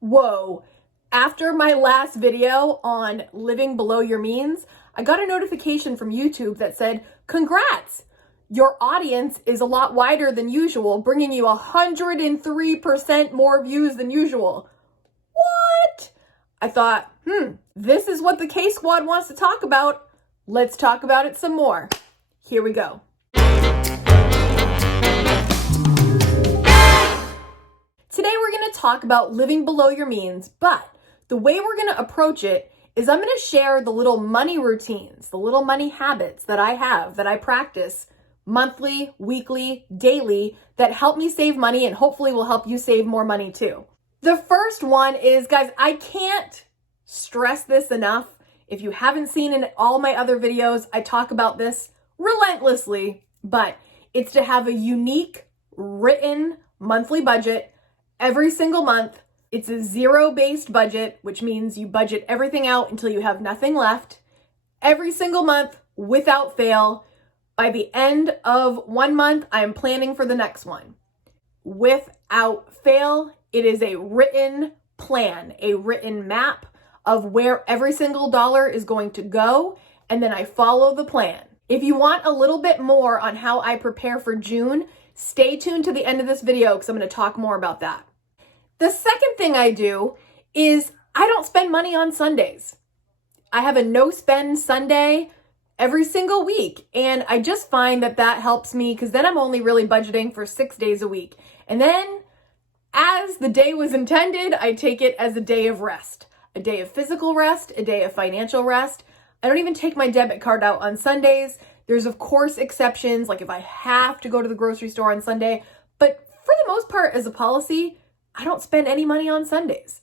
Whoa, after my last video on living below your means, I got a notification from YouTube that said, congrats, your audience is a lot wider than usual, bringing you 103% more views than usual. What? I thought, this is what the K-Squad wants to talk about. Let's talk about it some more. Here we go. Today we're going to talk about living below your means, but the way we're going to approach it is I'm going to share the little money routines, the little money habits that I have, that I practice monthly, weekly, daily, that help me save money and hopefully will help you save more money too. The first one is, guys, I can't stress this enough. If you haven't seen in all my other videos, I talk about this relentlessly, but it's to have a unique written monthly budget every single month. It's a zero-based budget, which means you budget everything out until you have nothing left. Every single month, without fail. By the end of one month, I am planning for the next one. Without fail, it is a written plan, a written map of where every single dollar is going to go, and then I follow the plan. If you want a little bit more on how I prepare for June, stay tuned to the end of this video because I'm going to talk more about that. The second thing I do is I don't spend money on Sundays. I have a no-spend Sunday every single week, and I just find that that helps me because then I'm only really budgeting for 6 days a week. And then, as the day was intended, I take it as a day of rest, a day of physical rest, a day of financial rest. I don't even take my debit card out on Sundays. There's, of course, exceptions, like if I have to go to the grocery store on Sunday, but for the most part, as a policy, I don't spend any money on Sundays.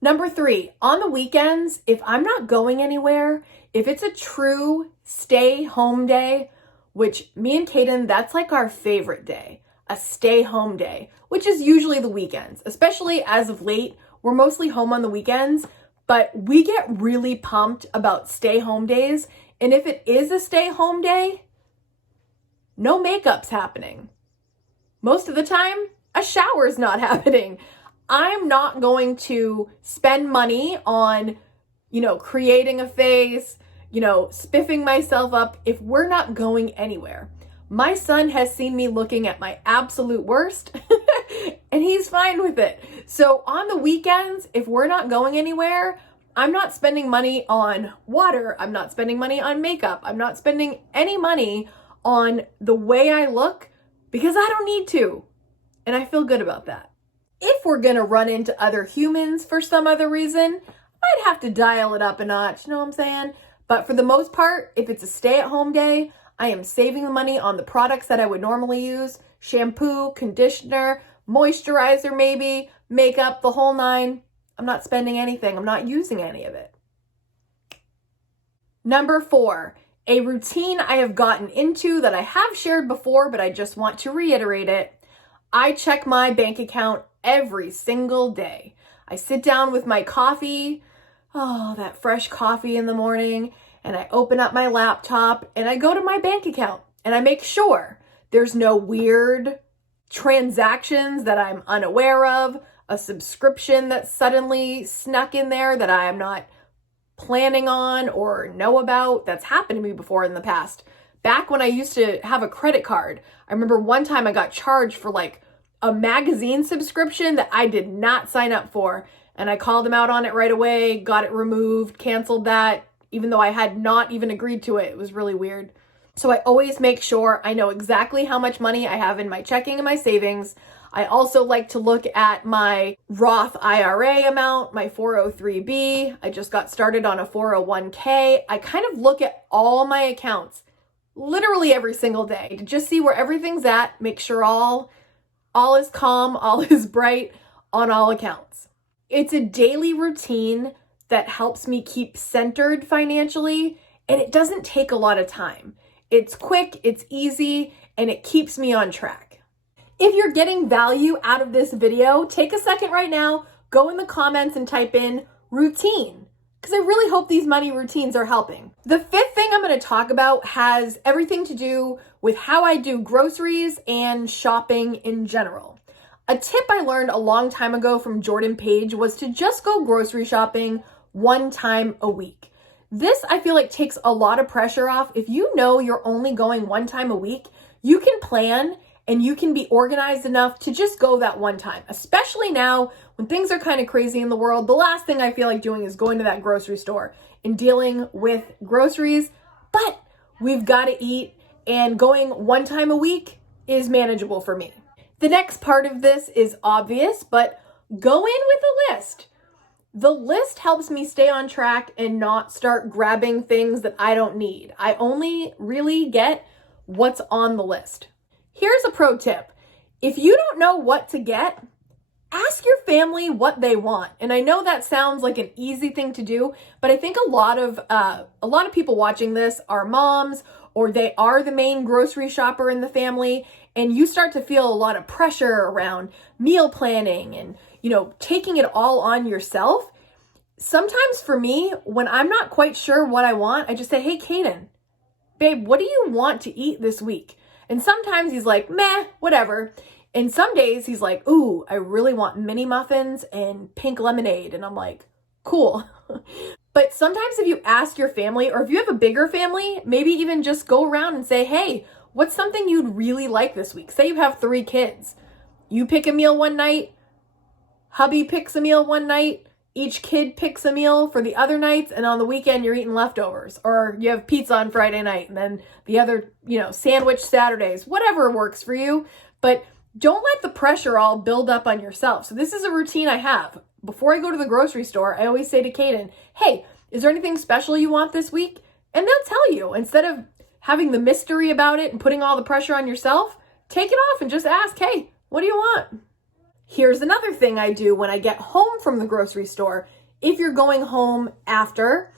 Number 3, on the weekends, if I'm not going anywhere, if it's a true stay home day, which me and Kaden, that's like our favorite day, a stay home day, which is usually the weekends, especially as of late, we're mostly home on the weekends, but we get really pumped about stay home days. And if it is a stay home day, no makeup's happening. Most of the time, a shower is not happening. I'm not going to spend money on, creating a face, spiffing myself up if we're not going anywhere. My son has seen me looking at my absolute worst and he's fine with it. So on the weekends, if we're not going anywhere, I'm not spending money on water. I'm not spending money on makeup. I'm not spending any money on the way I look because I don't need to. And I feel good about that. If we're going to run into other humans for some other reason, I'd have to dial it up a notch, you know what I'm saying? But for the most part, if it's a stay-at-home day, I am saving the money on the products that I would normally use. Shampoo, conditioner, moisturizer maybe, makeup, the whole nine. I'm not spending anything. I'm not using any of it. Number 4, a routine I have gotten into that I have shared before, but I just want to reiterate it. I check my bank account every single day. I sit down with my coffee, that fresh coffee in the morning, and I open up my laptop and I go to my bank account and I make sure there's no weird transactions that I'm unaware of, a subscription that suddenly snuck in there that I am not planning on or know about. That's happened to me before in the past. Back when I used to have a credit card, I remember one time I got charged for like a magazine subscription that I did not sign up for. And I called them out on it right away, got it removed, canceled that, even though I had not even agreed to it. It was really weird. So I always make sure I know exactly how much money I have in my checking and my savings. I also like to look at my Roth IRA amount, my 403B. I just got started on a 401k. I kind of look at all my accounts literally every single day to just see where everything's at, make sure all is calm, all is bright on all accounts. It's a daily routine that helps me keep centered financially, and it doesn't take a lot of time. It's quick, it's easy, and it keeps me on track. If you're getting value out of this video, take a second right now, go in the comments and type in routine, because I really hope these money routines are helping. The 5th thing I'm going to talk about has everything to do with how I do groceries and shopping in general. A tip I learned a long time ago from Jordan Page was to just go grocery shopping one time a week. This, I feel like, takes a lot of pressure off. If you know you're only going one time a week, you can plan and you can be organized enough to just go that one time. Especially now when things are kind of crazy in the world, the last thing I feel like doing is going to that grocery store and dealing with groceries. But we've got to eat, and going one time a week is manageable for me. The next part of this is obvious, but go in with a list. The list helps me stay on track and not start grabbing things that I don't need. I only really get what's on the list. Here's a pro tip. If you don't know what to get, ask your family what they want. And I know that sounds like an easy thing to do, but I think a lot of people watching this are moms, or they are the main grocery shopper in the family, and you start to feel a lot of pressure around meal planning and, taking it all on yourself. Sometimes for me, when I'm not quite sure what I want, I just say, hey, Kaden, babe, what do you want to eat this week? And sometimes he's like, meh, whatever. And some days he's like, ooh, I really want mini muffins and pink lemonade. And I'm like, cool. But sometimes if you ask your family, or if you have a bigger family, maybe even just go around and say, hey, what's something you'd really like this week? Say you have 3 kids. You pick a meal one night, hubby picks a meal one night, each kid picks a meal for the other nights, and on the weekend you're eating leftovers. Or you have pizza on Friday night, and then the other, sandwich Saturdays, whatever works for you. But don't let the pressure all build up on yourself. So this is a routine I have. Before I go to the grocery store, I always say to Kaden, hey, is there anything special you want this week? And they'll tell you. Instead of having the mystery about it and putting all the pressure on yourself, take it off and just ask, hey, what do you want? Here's another thing I do when I get home from the grocery store. If you're going home after,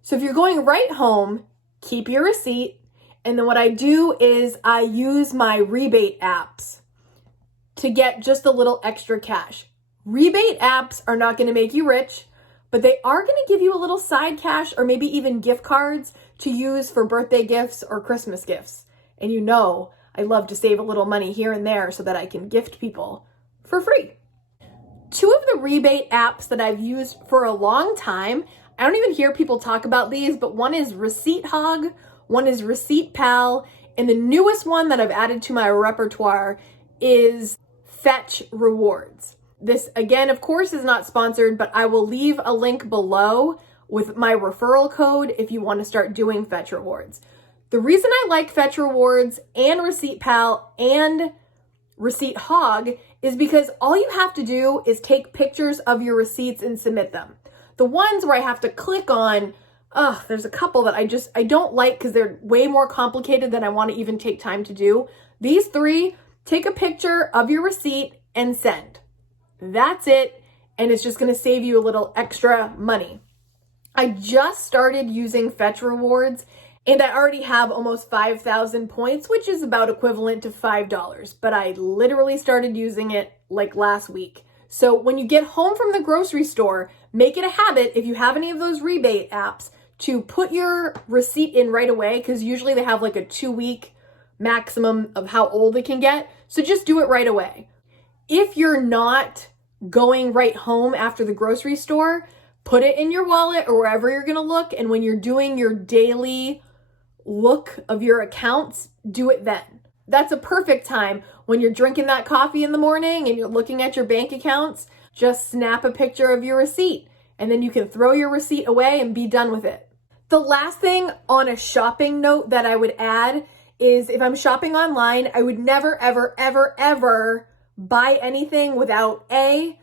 so if you're going right home, keep your receipt. And then what I do is I use my rebate apps to get just a little extra cash. Rebate apps are not going to make you rich, but they are going to give you a little side cash, or maybe even gift cards to use for birthday gifts or Christmas gifts. And I love to save a little money here and there so that I can gift people for free. 2 of the rebate apps that I've used for a long time, I don't even hear people talk about these, but one is Receipt Hog, one is Receipt Pal, and the newest one that I've added to my repertoire is Fetch Rewards. This, again, of course, is not sponsored, but I will leave a link below with my referral code if you want to start doing Fetch Rewards. The reason I like Fetch Rewards and Receipt Pal and Receipt Hog is because all you have to do is take pictures of your receipts and submit them. The ones where I have to click on, there's a couple that I don't like because they're way more complicated than I want to even take time to do. These 3, take a picture of your receipt and send. That's it, and it's just going to save you a little extra money. I just started using Fetch Rewards, and I already have almost 5,000 points, which is about equivalent to $5, but I literally started using it like last week. So when you get home from the grocery store, make it a habit, if you have any of those rebate apps, to put your receipt in right away, because usually they have like a 2-week maximum of how old it can get. So just do it right away. If you're not going right home after the grocery store, put it in your wallet or wherever you're going to look. And when you're doing your daily look of your accounts, do it then. That's a perfect time when you're drinking that coffee in the morning and you're looking at your bank accounts. Just snap a picture of your receipt, and then you can throw your receipt away and be done with it. The last thing on a shopping note that I would add is, if I'm shopping online, I would never, ever, ever, ever buy anything without A,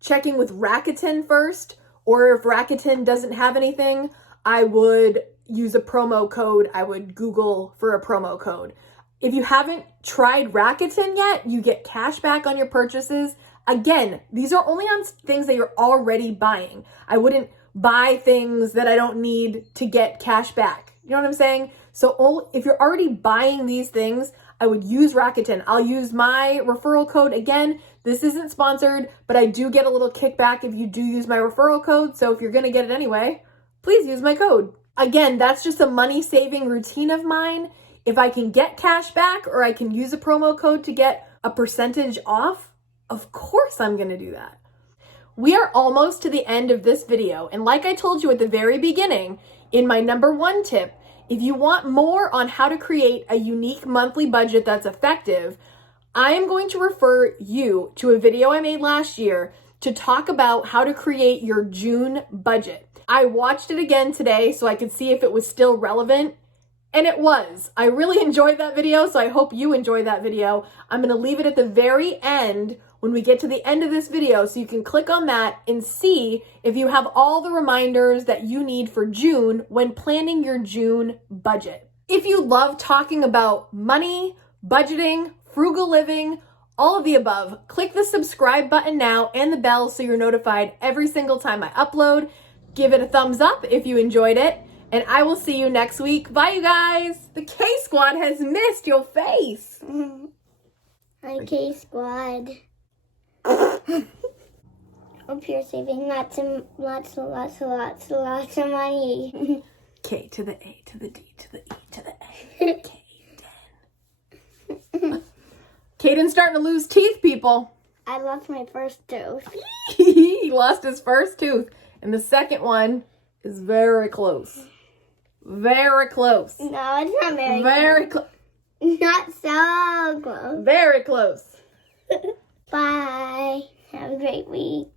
checking with Rakuten first, or if Rakuten doesn't have anything, I would use a promo code. I would Google for a promo code. If you haven't tried Rakuten yet, you get cash back on your purchases. Again, these are only on things that you're already buying. I wouldn't buy things that I don't need to get cash back. You know what I'm saying? So if you're already buying these things, I would use Rakuten. I'll use my referral code. Again, this isn't sponsored, but I do get a little kickback if you do use my referral code. So if you're going to get it anyway, please use my code. Again, that's just a money-saving routine of mine. If I can get cash back or I can use a promo code to get a percentage off, Of course I'm gonna do that. We are almost to the end of this video, and like I told you at the very beginning, in my number 1 tip, if you want more on how to create a unique monthly budget that's effective, I am going to refer you to a video I made last year to talk about how to create your June budget. I watched it again today so I could see if it was still relevant, and it was. I really enjoyed that video, so I hope you enjoyed that video. I'm gonna leave it at the very end when we get to the end of this video so you can click on that and see if you have all the reminders that you need for June when planning your June budget. If you love talking about money, budgeting, frugal living, all of the above, click the subscribe button now and the bell so you're notified every single time I upload. Give it a thumbs up if you enjoyed it, and I will see you next week. Bye, you guys. The K Squad has missed your face. Hi, K Squad. Hope you're saving lots of money. K to the A to the D to the E to the A. Kaden. Kaden's starting to lose teeth, people. I lost my first tooth. He lost his first tooth, and the second one is very close. Very close. No, it's not Very close. Not so close. Very close. Bye. Have a great week.